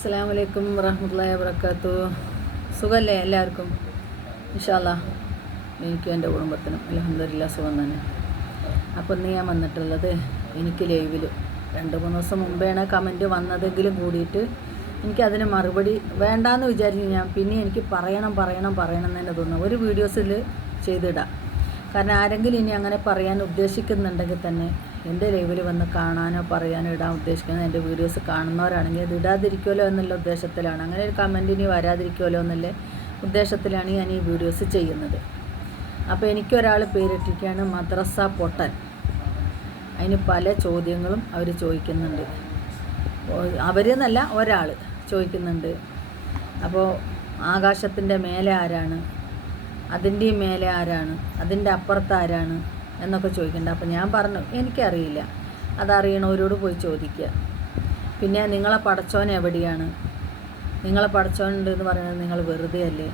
അസ്സലാമു അലൈക്കും വറഹ്മത്തുള്ളാഹി വബറകാതുഹു. സുഖമല്ലേ എല്ലാവർക്കും? ഇൻഷാ അല്ലാഹ് എനിക്കും എൻ്റെ കുടുംബത്തിനും അൽഹംദുലില്ലാഹ് സുഖം തന്നെ. അപ്പോൾ ഇന്ന് ഞാൻ വന്നിട്ടുള്ളത് എനിക്ക് ലൈവിൽ 2-3 ദിവസം മുമ്പേയാണ് കമൻറ്റ് വന്നതെങ്കിലും കൂടിയിട്ട് എനിക്കതിന് മറുപടി വേണ്ടാന്ന് വിചാരിച്ചു. ഞാൻ പിന്നെ എനിക്ക് പറയണം എന്ന് തന്നെ തോന്നുന്നു. ഒരു വീഡിയോസിൽ ചെയ്തിടാം. കാരണം ആരെങ്കിലും ഇനി അങ്ങനെ പറയാൻ ഉദ്ദേശിക്കുന്നുണ്ടെങ്കിൽ തന്നെ എൻ്റെ ലൈവിൽ വന്ന് കാണാനോ പറയാനോ ഇടാൻ ഉദ്ദേശിക്കുന്നത് എൻ്റെ വീഡിയോസ് കാണുന്നവരാണെങ്കിൽ അത് ഇടാതിരിക്കുമല്ലോ എന്നുള്ള ഉദ്ദേശത്തിലാണ്. അങ്ങനെ ഒരു കമൻറ്റ് ഇനി വരാതിരിക്കുമല്ലോ എന്നുള്ള ഉദ്ദേശത്തിലാണ് ഞാൻ ഈ വീഡിയോസ് ചെയ്യുന്നത്. അപ്പോൾ എനിക്കൊരാൾ പേരിട്ടിരിക്കുകയാണ് മദ്രസ പൊട്ടൻ. അതിന് പല ചോദ്യങ്ങളും അവർ ചോദിക്കുന്നുണ്ട്. അവരെന്നല്ല, ഒരാൾ ചോദിക്കുന്നുണ്ട്. അപ്പോൾ ആകാശത്തിൻ്റെ മേലെ ആരാണ്, അതിൻ്റെ മേലെ ആരാണ്, അതിൻ്റെ അപ്പുറത്ത് ആരാണ് എന്നൊക്കെ ചോദിക്കുന്നുണ്ട്. അപ്പോൾ ഞാൻ പറഞ്ഞു എനിക്കറിയില്ല, അതറിയണവരോട് പോയി ചോദിക്കുക. പിന്നെ നിങ്ങളെ പടച്ചോൻ എവിടെയാണ്, നിങ്ങളെ പടച്ചോൻ ഉണ്ടെന്ന് പറയുന്നത് നിങ്ങൾ വെറുതെ അല്ലേ?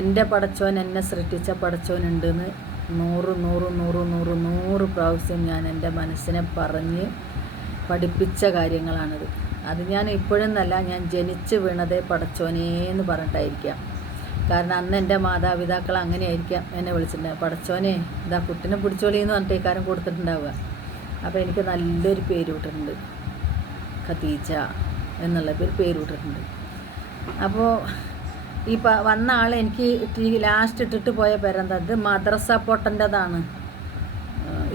എൻ്റെ പടച്ചോൻ, എന്നെ സൃഷ്ടിച്ച പടച്ചോൻ ഉണ്ടെന്ന് 100 പ്രാവശ്യം ഞാൻ എൻ്റെ മനസ്സിനെ പറഞ്ഞ് പഠിപ്പിച്ച കാര്യങ്ങളാണിത്. അത് ഞാൻ ഇപ്പോഴെന്നല്ല, ഞാൻ ജനിച്ച് വീണതേ പടച്ചോനേന്ന് പറഞ്ഞിട്ടായിരിക്കാം. കാരണം അന്ന് എൻ്റെ മാതാപിതാക്കൾ അങ്ങനെയായിരിക്കാം എന്നെ വിളിച്ചിട്ടുണ്ടാവുക. പടച്ചോനെ ഇതാ കുട്ടിനെ പിടിച്ചോളിയെന്ന് പറഞ്ഞിട്ട് ഇക്കാരം കൊടുത്തിട്ടുണ്ടാവുക. അപ്പോൾ എനിക്ക് നല്ലൊരു പേര് വിട്ടിട്ടുണ്ട്, ഖദീജ എന്നുള്ള പേര് വിട്ടിട്ടുണ്ട്. അപ്പോൾ ഈ വന്ന ആൾ എനിക്ക് ലാസ്റ്റ് ഇട്ടിട്ട് പോയ പേരെന്താ, ഇത് മദ്രസ പൊട്ടൻ്റെതാണ്,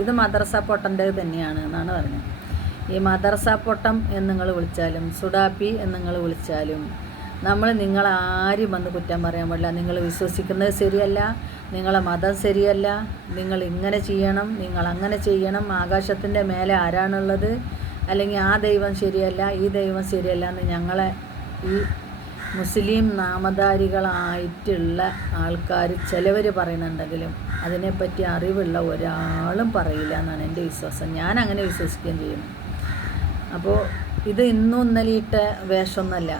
ഇത് മദ്രസ പൊട്ടൻ്റെത് തന്നെയാണ് എന്നാണ് പറഞ്ഞത്. ഈ മദ്രസ പൊട്ടം എന്ന് നിങ്ങൾ വിളിച്ചാലും സുഡാപ്പി എന്ന് നിങ്ങൾ വിളിച്ചാലും നിങ്ങളാരും വന്ന് കുറ്റം പറയാൻ പാടില്ല. നിങ്ങൾ വിശ്വസിക്കുന്നത് ശരിയല്ല, നിങ്ങളെ മതം ശരിയല്ല, നിങ്ങൾ ഇങ്ങനെ ചെയ്യണം, നിങ്ങൾ അങ്ങനെ ചെയ്യണം, ആകാശത്തിൻ്റെ മേലെ ആരാണുള്ളത്, അല്ലെങ്കിൽ ആ ദൈവം ശരിയല്ല, ഈ ദൈവം ശരിയല്ല എന്ന് ഞങ്ങളെ ഈ മുസ്ലിം നാമധാരികളായിട്ടുള്ള ആൾക്കാർ ചിലവർ പറയുന്നുണ്ടെങ്കിലും അതിനെപ്പറ്റി അറിവുള്ള ഒരാളും പറയില്ല എന്നാണ് എൻ്റെ വിശ്വാസം. ഞാൻ അങ്ങനെ വിശ്വസിക്കുകയും ചെയ്യുന്നു. അപ്പോൾ ഇത് ഇന്നും ഇന്നലെയിട്ട വേഷമൊന്നുമല്ല.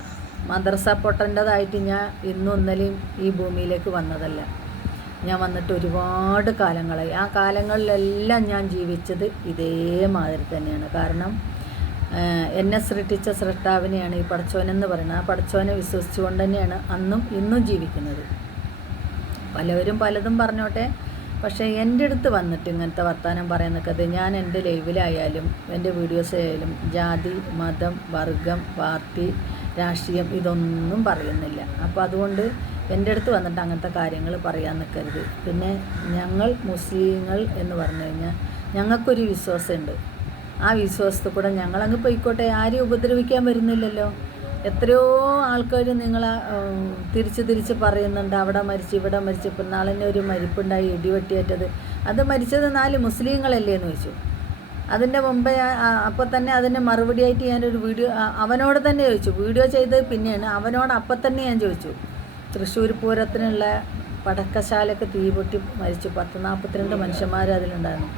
മദ്രസ പൊട്ടൻ്റെതായിട്ട് ഞാൻ ഇന്നും ഇന്നലെയും ഈ ഭൂമിയിലേക്ക് വന്നതല്ല. ഞാൻ വന്നിട്ട് ഒരുപാട് കാലങ്ങളായി. ആ കാലങ്ങളിലെല്ലാം ഞാൻ ജീവിച്ചത് ഇതേമാതിരി തന്നെയാണ്. കാരണം എന്നെ സൃഷ്ടിച്ച സൃഷ്ടാവിനെയാണ് ഈ പടച്ചോനെന്ന് പറയുന്നത്. ആ പടച്ചോനെ വിശ്വസിച്ചുകൊണ്ട് തന്നെയാണ് അന്നും ഇന്നും ജീവിക്കുന്നത്. പലവരും പലതും പറഞ്ഞോട്ടെ, പക്ഷേ എൻ്റെ അടുത്ത് വന്നിട്ട് ഇങ്ങനത്തെ വർത്തമാനം പറയാൻ നിൽക്കരുത്. ഞാൻ എൻ്റെ ലൈവിലായാലും എൻ്റെ വീഡിയോസ് ആയാലും ജാതി, മതം, വർഗം, പാർട്ടി, രാഷ്ട്രീയം ഇതൊന്നും പറയുന്നില്ല. അപ്പോൾ അതുകൊണ്ട് എൻ്റെ അടുത്ത് വന്നിട്ട് അങ്ങനത്തെ കാര്യങ്ങൾ പറയാൻ നിൽക്കരുത്. പിന്നെ ഞങ്ങൾ മുസ്ലിങ്ങൾ എന്ന് പറഞ്ഞു കഴിഞ്ഞാൽ ഞങ്ങൾക്കൊരു വിശ്വാസമുണ്ട്. ആ വിശ്വാസത്തിൽ കൂടെ ഞങ്ങളങ്ങ് പോയിക്കോട്ടെ, ആരെയും ഉപദ്രവിക്കാൻ വരുന്നില്ലല്ലോ. എത്രയോ ആൾക്കാർ നിങ്ങളെ തിരിച്ച് പറയുന്നുണ്ട്, അവിടെ മരിച്ച് ഇവിടെ മരിച്ച്. ഇപ്പം നാളെ ഒരു മരിപ്പുണ്ടായി, ഇടിവെട്ടിയേറ്റത്, അത് മരിച്ചത് 4 മുസ്ലിങ്ങളല്ലേ എന്ന് ചോദിച്ചു. അതിൻ്റെ മുമ്പേ അപ്പോൾ തന്നെ അതിൻ്റെ മറുപടിയായിട്ട് ഞാനൊരു വീഡിയോ അവനോട് തന്നെ ചോദിച്ചു. വീഡിയോ ചെയ്തത് പിന്നെയാണ്. അവനോട് അപ്പം തന്നെ ഞാൻ ചോദിച്ചു, തൃശ്ശൂർ പൂരത്തിനുള്ള പടക്കശാലയ്ക്ക് തീപൊട്ടി മരിച്ചു 42 മനുഷ്യന്മാർ അതിലുണ്ടായിരുന്നു.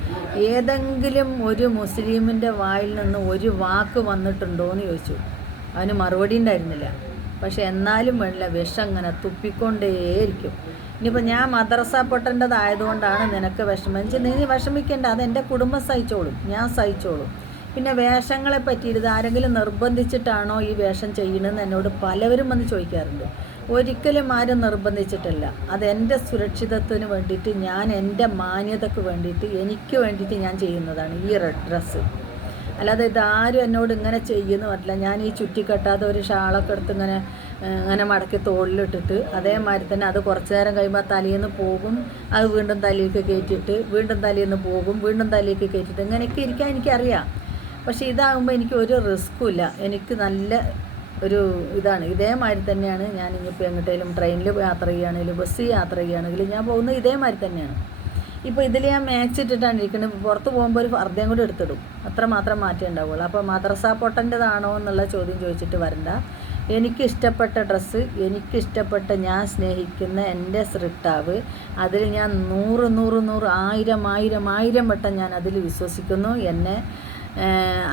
ഏതെങ്കിലും ഒരു മുസ്ലിമിൻ്റെ വായിൽ നിന്ന് ഒരു വാക്ക് വന്നിട്ടുണ്ടോ എന്ന് ചോദിച്ചു. അവന് മറുപടി ഉണ്ടായിരുന്നില്ല. പക്ഷെ എന്നാലും വേണ്ടില്ല, വിഷം അങ്ങനെ തുപ്പിക്കൊണ്ടേയിരിക്കും. ഇനിയിപ്പോൾ ഞാൻ മദ്രസ പൊട്ടേണ്ടതായതുകൊണ്ടാണ് നിനക്ക് വിഷമം. നീ വിഷമിക്കേണ്ട, അത് എൻ്റെ കുടുംബം സഹിച്ചോളും, ഞാൻ സഹിച്ചോളും. പിന്നെ വേഷങ്ങളെ പറ്റിയിട്ട് ആരെങ്കിലും നിർബന്ധിച്ചിട്ടാണോ ഈ വേഷം ചെയ്യണമെന്ന് എന്നോട് പലവരും വന്ന് ചോദിക്കാറുണ്ട്. ഒരിക്കലും ആരും നിർബന്ധിച്ചിട്ടില്ല. അത് എൻ്റെ സുരക്ഷിതത്വത്തിന് വേണ്ടിയിട്ട്, ഞാൻ എൻ്റെ മാന്യതയ്ക്ക് വേണ്ടിയിട്ട്, എനിക്ക് വേണ്ടിയിട്ട് ഞാൻ ചെയ്യുന്നതാണ് ഈ റെഡ് ഡ്രസ്സ്. അല്ലാതെ ഇതാരും എന്നോട് ഇങ്ങനെ ചെയ്യുമെന്ന് പറഞ്ഞില്ല. ഞാൻ ഈ ചുറ്റിക്കെട്ടാതെ ഒരു ഷാളൊക്കെ എടുത്ത് ഇങ്ങനെ മടക്കി തോളിലിട്ടിട്ട് അതേമാതിരി തന്നെ അത് കുറച്ച് നേരം കഴിയുമ്പോൾ തലേന്ന് പോകും, അത് വീണ്ടും തലയിലേക്ക് കയറ്റിയിട്ട് വീണ്ടും തലേന്ന് പോകും, വീണ്ടും തലയിലേക്ക് കയറ്റിയിട്ട് ഇങ്ങനെയൊക്കെ ഇരിക്കാൻ എനിക്കറിയാം. പക്ഷേ ഇതാകുമ്പോൾ എനിക്ക് ഒരു റിസ്ക്കും ഇല്ല. എനിക്ക് നല്ല ഒരു ഇതാണ്. ഇതേമാതിരി തന്നെയാണ് ഞാൻ ഇനിയിപ്പോൾ എങ്ങോട്ടേലും ട്രെയിനിൽ യാത്ര ചെയ്യുകയാണെങ്കിലും ബസ് യാത്ര ചെയ്യുകയാണെങ്കിലും ഞാൻ പോകുന്നത് ഇതേമാതിരി തന്നെയാണ്. ഇപ്പോൾ ഇതിൽ ഞാൻ മാക്സ് ഇട്ടിട്ടാണ് ഇരിക്കുന്നത്. പുറത്ത് പോകുമ്പോൾ ഒരു ഫർദയും കൂടി എടുത്തിടും, അത്രമാത്രം മാറ്റം ഉണ്ടാവുള്ളൂ. അപ്പോൾ മദ്രസ പൊട്ടൻ്റെതാണോ എന്നുള്ള ചോദ്യം ചോദിച്ചിട്ട് വരണ്ട. എനിക്കിഷ്ടപ്പെട്ട ഡ്രസ്സ്, എനിക്കിഷ്ടപ്പെട്ട ഞാൻ സ്നേഹിക്കുന്ന എൻ്റെ സൃഷ്ടാവ്, അതിൽ ഞാൻ 100 വട്ടം ഞാൻ അതിൽ വിശ്വസിക്കുന്നു. എന്നെ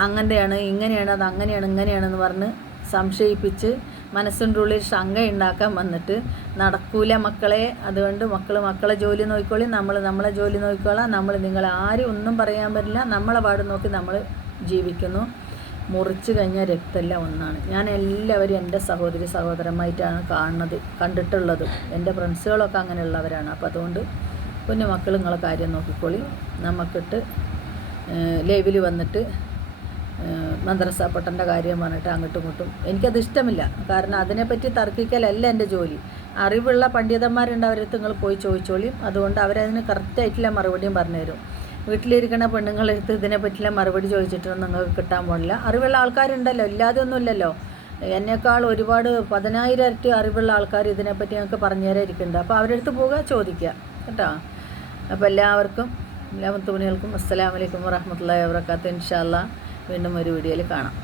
അങ്ങനെയാണ് ഇങ്ങനെയാണ്, അത് അങ്ങനെയാണ് ഇങ്ങനെയാണെന്ന് പറഞ്ഞ് സംശയിപ്പിച്ച് മനസ്സിൻ്റെ ഉള്ളിൽ ശങ്ക ഉണ്ടാക്കാൻ വന്നിട്ട് നടക്കൂല മക്കളെ. അതുകൊണ്ട് മക്കളെ ജോലി നോക്കിക്കോളി, നമ്മളെ ജോലി നോക്കിക്കോളാം. നിങ്ങളെ ആരും ഒന്നും പറയാൻ പറ്റില്ല. നമ്മളെ പാട് നോക്കി നമ്മൾ ജീവിക്കുന്നു. മുറിച്ച് കഴിഞ്ഞാൽ രക്തമല്ല ഒന്നാണ്. ഞാൻ എല്ലാവരും എൻ്റെ സഹോദരി സഹോദരന്മായിട്ടാണ് കണ്ടിട്ടുള്ളതും. എൻ്റെ ഫ്രണ്ട്സുകളൊക്കെ അങ്ങനെയുള്ളവരാണ്. അപ്പോൾ അതുകൊണ്ട് കുഞ്ഞു മക്കൾ നിങ്ങളെ കാര്യം നോക്കിക്കോളി. നമുക്കിട്ട് ലൈവിൽ വന്നിട്ട് മദ്രസ പൊട്ടൻ്റെ കാര്യം പറഞ്ഞിട്ട് അങ്ങോട്ടും ഇങ്ങോട്ടും എനിക്കത് ഇഷ്ടമില്ല. കാരണം അതിനെപ്പറ്റി തർക്കിക്കലല്ല എൻ്റെ ജോലി. അറിവുള്ള പണ്ഡിതന്മാരുണ്ട്, അവരടുത്ത് നിങ്ങൾ പോയി ചോദിച്ചോളിയും. അതുകൊണ്ട് അവരതിന് കറക്റ്റായിട്ടുള്ള മറുപടിയും പറഞ്ഞുതരും. വീട്ടിലിരിക്കുന്ന പെണ്ണുങ്ങളെടുത്ത് ഇതിനെപ്പറ്റിയുള്ള മറുപടി ചോദിച്ചിട്ടൊന്നും നിങ്ങൾക്ക് കിട്ടാൻ പോണില്ല. അറിവുള്ള ആൾക്കാരുണ്ടല്ലോ, ഇല്ലാതെ ഒന്നുമില്ലല്ലോ. എന്നേക്കാൾ ഒരുപാട് 10,000 ഇരട്ടി അറിവുള്ള ആൾക്കാർ ഇതിനെപ്പറ്റി ഞങ്ങൾക്ക് പറഞ്ഞു തരാൻ ഇരിക്കുന്നുണ്ട്. അപ്പോൾ അവരടുത്ത് പോവുക, ചോദിക്കുക കേട്ടോ. അപ്പോൾ എല്ലാവർക്കും എല്ലാ മുത്തുമണികൾക്കും അസ്സലാമു അലൈക്കും വറഹ്മത്തുള്ളാഹി വബറകാതുഹു. ഇൻഷാ അല്ലാഹ് വീണ്ടും ഒരു വീഡിയോയിൽ കാണാം.